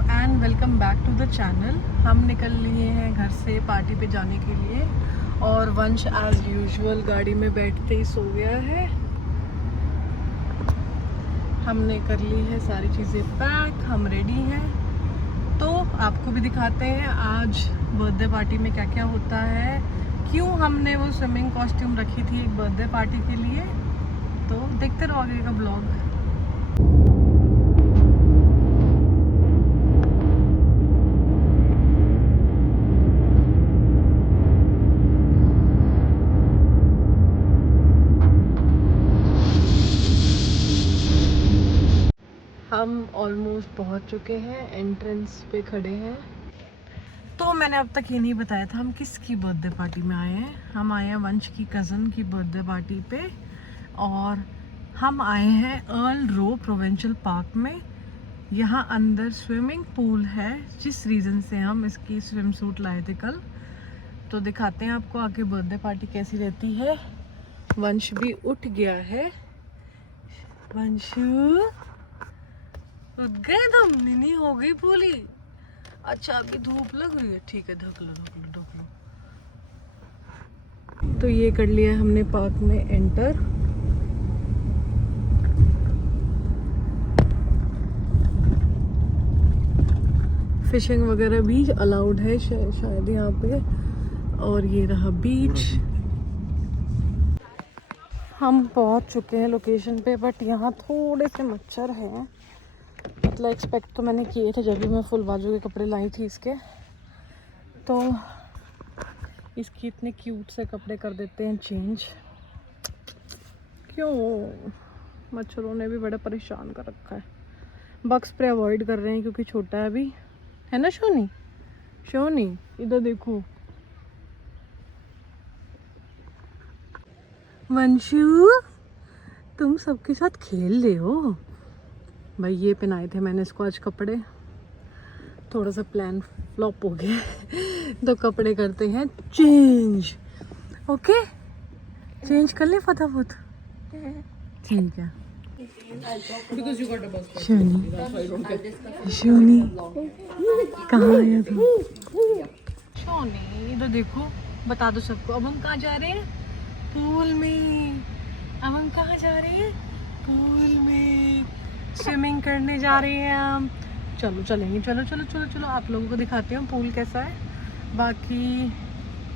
And welcome back to the channel. हम निकल लिए हैं घर से पार्टी पे जाने के लिए और वंश एज यूजुअल गाड़ी में बैठते ही सो गया है। हमने कर ली है सारी चीज़ें पैक, हम रेडी हैं। तो आपको भी दिखाते हैं आज बर्थडे पार्टी में क्या क्या होता है, क्यों हमने वो स्विमिंग कॉस्ट्यूम रखी थी एक बर्थडे पार्टी के लिए। तो देखते रहो आगे का ब्लॉग। हम ऑलमोस्ट पहुंच चुके हैं, एंट्रेंस पे खड़े हैं। तो मैंने अब तक ये नहीं बताया था हम किसकी बर्थडे पार्टी में आए हैं। हम आए हैं वंश की कज़न की बर्थडे पार्टी पे और हम आए हैं अर्ल रो प्रोविंशियल पार्क में। यहाँ अंदर स्विमिंग पूल है, जिस रीज़न से हम इसकी स्विम सूट लाए थे कल। तो दिखाते हैं आपको आगे बर्थडे पार्टी कैसी रहती है। वंश भी उठ गया है। वंशु उठ गए तुम? नीनी हो गई पूरी। अच्छा अभी धूप लग रही है, ठीक है ढक लो ढक लो ढक लो। तो ये कर लिया हमने पार्क में एंटर। फिशिंग वगैरह भी अलाउड है शायद यहाँ पे। और ये रहा बीच। हम पहुँच चुके हैं लोकेशन पे, बट यहाँ थोड़े से मच्छर हैं। मतलब एक्सपेक्ट तो मैंने किए थे जब भी मैं फुल बाजू के कपड़े लाई थी इसके। तो इसकी इतने क्यूट से कपड़े कर देते हैं चेंज। क्यों? मच्छरों ने भी बड़ा परेशान कर रखा है। बग स्प्रे अवॉइड कर रहे हैं क्योंकि छोटा है अभी, है ना शोनी? शोनी इधर देखो। वंशु तुम सबके साथ खेल रहे हो भाई। ये पहनाए थे मैंने इसको आज कपड़े, थोड़ा सा प्लान फ्लॉप हो गया तो कपड़े करते हैं चेंज। ओके चेंज कर ले फटाफट, ठीक है। शोनी शोनी कहाँ आया तुम? शोनी इधर देखो, बता दो सबको अब हम कहाँ जा रहे हैं। पूल में। अब हम कहाँ जा रहे हैं? पूल में स्विमिंग करने जा रहे हैं हम। चलो चलेंगे, चलो चलो चलो चलो आप लोगों को दिखाती हूँ पूल कैसा है। बाकी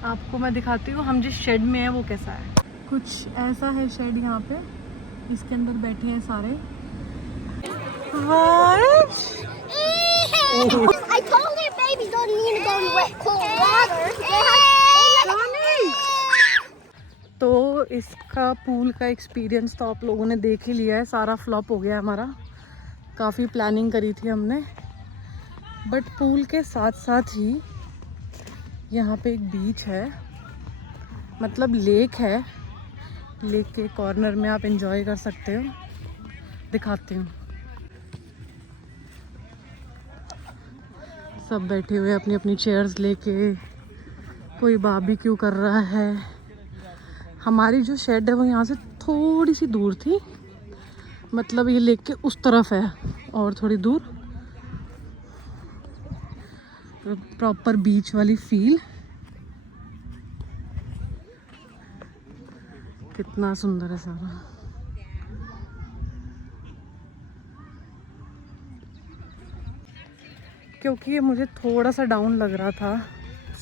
आपको मैं दिखाती हूँ हम जिस शेड में है वो कैसा है। कुछ ऐसा है शेड यहाँ पे, इसके अंदर बैठे हैं सारे। I told her babies don't need to go in wet cold water. तो इसका पूल का एक्सपीरियंस तो आप लोगों ने देख ही लिया है, सारा फ्लॉप हो गया हमारा। काफ़ी प्लानिंग करी थी हमने, बट पूल के साथ साथ ही यहाँ पे एक बीच है, मतलब लेक है। लेक के कॉर्नर में आप एंजॉय कर सकते हो। दिखाती हूँ। सब बैठे हुए अपनी अपनी चेयर्स लेके, कोई बारबेक्यू कर रहा है। हमारी जो शेड है वो यहाँ से थोड़ी सी दूर थी, मतलब ये लेक के उस तरफ है और थोड़ी दूर। प्रॉपर बीच वाली फील। कितना सुंदर है सारा। क्योंकि ये मुझे थोड़ा सा डाउन लग रहा था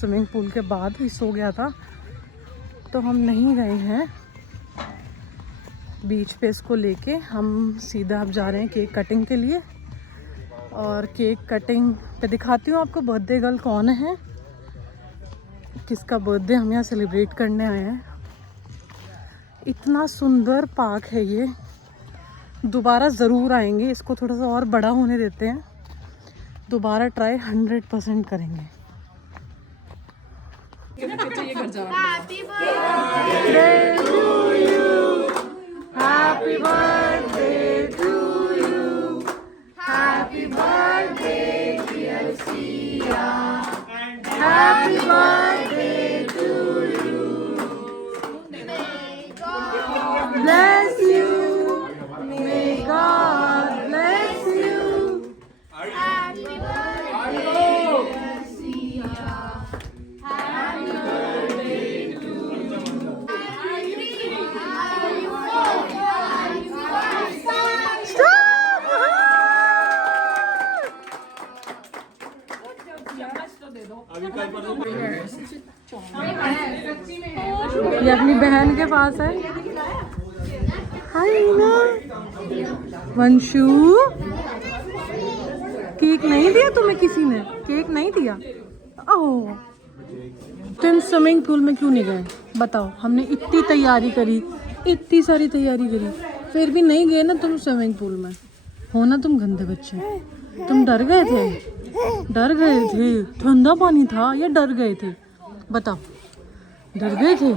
स्विमिंग पूल के बाद ही सो गया था, तो हम नहीं गए हैं बीच पे। इसको लेके हम सीधा अब जा रहे हैं केक कटिंग के लिए। और केक कटिंग पे दिखाती हूँ आपको बर्थडे गर्ल कौन है, किसका बर्थडे हम यहाँ सेलिब्रेट करने आए हैं। इतना सुंदर पार्क है ये, दोबारा ज़रूर आएंगे। इसको थोड़ा सा और बड़ा होने देते हैं, दोबारा ट्राई 100% करेंगे। Happy birthday to you, happy birthday to you, happy birthday dear Sia, happy birthday to you. May God bless you, may God bless you. Happy birthday. ये अपनी बहन के पास है। हाय ना वंशु, केक नहीं दिया तुम्हें किसी ने? केक नहीं दिया? ओह, तुम स्विमिंग पूल में क्यों नहीं गए बताओ? हमने इतनी तैयारी करी, इतनी सारी तैयारी करी, फिर भी नहीं गए ना तुम स्विमिंग पूल में। हो ना तुम गंदे बच्चे, तुम डर गए थे? डर गए थे? ठंडा पानी था या डर गए थे? बताओ, डर गए थे?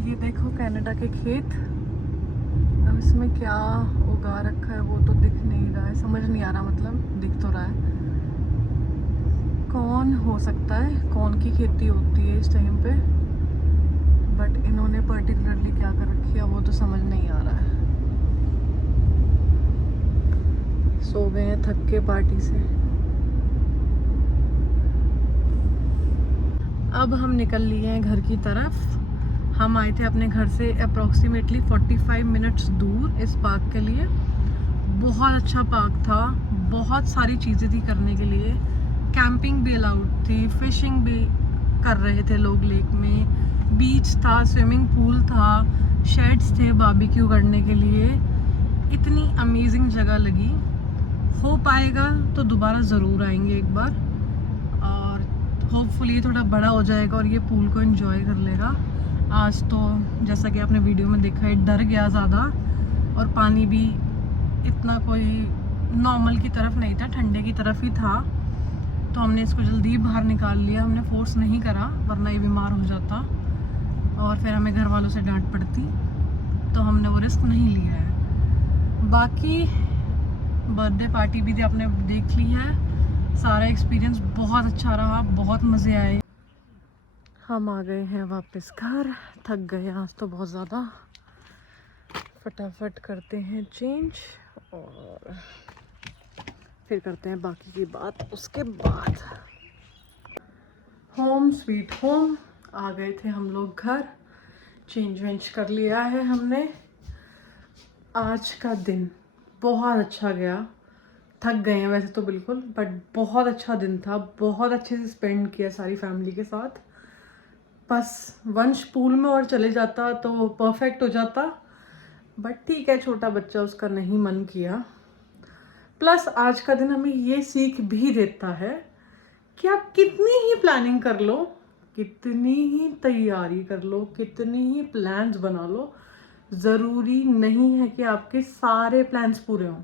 ये देखो कनाडा के खेत, अब इसमें क्या उगा रखा है वो तो दिख नहीं रहा है, समझ नहीं आ रहा, मतलब दिख तो रहा है। कौन हो सकता है, कौन की खेती होती है इस टाइम पे, बट इन्होंने पर्टिकुलरली क्या कर रखी है वो तो समझ नहीं आ रहा है। सो गए हैं थक के पार्टी से। अब हम निकल लिए हैं घर की तरफ। हम आए थे अपने घर से अप्रॉक्सीमेटली 45 मिनट्स दूर इस पार्क के लिए। बहुत अच्छा पार्क था, बहुत सारी चीज़ें थी करने के लिए, कैंपिंग भी अलाउड थी, फिशिंग भी कर रहे थे लोग लेक में, बीच था, स्विमिंग पूल था, शेड्स थे बारबेक्यू करने के लिए। इतनी अमेजिंग जगह लगी। हो पाएगा तो दोबारा ज़रूर आएंगे एक बार, और होपफुली थोड़ा बड़ा हो जाएगा और ये पूल को एंजॉय कर लेगा। आज तो जैसा कि आपने वीडियो में देखा है डर गया ज़्यादा, और पानी भी इतना कोई नॉर्मल की तरफ नहीं था, ठंडे की तरफ ही था, तो हमने इसको जल्दी बाहर निकाल लिया। हमने फोर्स नहीं करा वरना ये बीमार हो जाता और फिर हमें घर वालों से डांट पड़ती, तो हमने वो रिस्क नहीं लिया है। बाकी बर्थडे पार्टी भी आपने देख ली है, सारा एक्सपीरियंस बहुत अच्छा रहा, बहुत मज़े आए। हम आ गए हैं वापस घर, थक गए आज तो बहुत ज़्यादा। फटाफट करते हैं चेंज और फिर करते हैं बाकी की बात उसके बाद। होम स्वीट होम आ गए थे हम लोग घर, चेंज वेंज कर लिया है हमने। आज का दिन बहुत अच्छा गया, थक गए हैं वैसे तो बिल्कुल, बट बहुत अच्छा दिन था, बहुत अच्छे से स्पेंड किया सारी फैमिली के साथ। बस वंश पूल में और चले जाता तो परफेक्ट हो जाता, बट ठीक है, छोटा बच्चा, उसका नहीं मन किया। प्लस आज का दिन हमें ये सीख भी देता है कि आप कितनी ही प्लानिंग कर लो, कितनी ही तैयारी कर लो, कितनी ही प्लान्स बना लो, ज़रूरी नहीं है कि आपके सारे प्लान्स पूरे हों।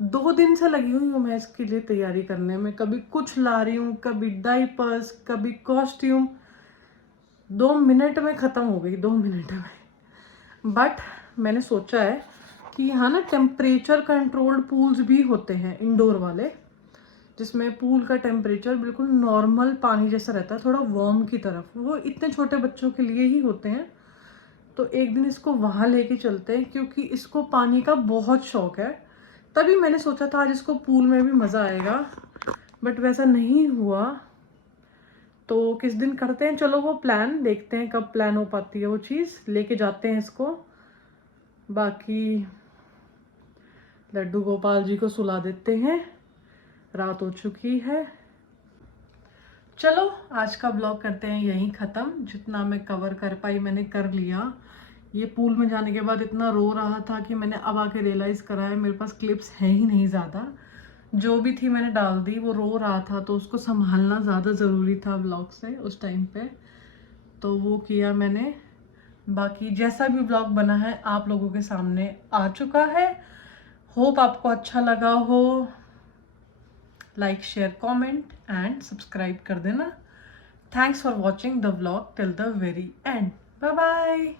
2 दिन से लगी हुई हूँ मैं इसके लिए तैयारी करने में, कभी कुछ ला रही हूँ, कभी डाइपर्स, कभी कॉस्ट्यूम, 2 मिनट में ख़त्म हो गई, 2 मिनट में। बट मैंने सोचा है कि यहाँ ना टेम्परेचर कंट्रोल्ड पूल्स भी होते हैं, इंडोर वाले, जिसमें पूल का टेम्परेचर बिल्कुल नॉर्मल पानी जैसा रहता है, थोड़ा वार्म की तरफ। वो इतने छोटे बच्चों के लिए ही होते हैं, तो एक दिन इसको वहाँ लेके चलते हैं, क्योंकि इसको पानी का बहुत शौक है। तभी मैंने सोचा था आज इसको पूल में भी मज़ा आएगा, बट वैसा नहीं हुआ। तो किस दिन करते हैं, चलो वो प्लान, देखते हैं कब प्लान हो पाती है वो चीज़, लेके जाते हैं इसको। बाकी लड्डू गोपाल जी को सुला देते हैं, रात हो चुकी है। चलो आज का ब्लॉग करते हैं यहीं ख़त्म। जितना मैं कवर कर पाई मैंने कर लिया। ये पूल में जाने के बाद इतना रो रहा था कि मैंने अब आके रियलाइज़ करा है मेरे पास क्लिप्स है ही नहीं ज़्यादा, जो भी थी मैंने डाल दी। वो रो रहा था तो उसको संभालना ज़्यादा ज़रूरी था व्लॉग से उस टाइम पे, तो वो किया मैंने। बाकी जैसा भी व्लॉग बना है आप लोगों के सामने आ चुका है। होप आपको अच्छा लगा हो। Like, share, comment and subscribe कर देना। Thanks for watching the vlog till the very end. Bye bye.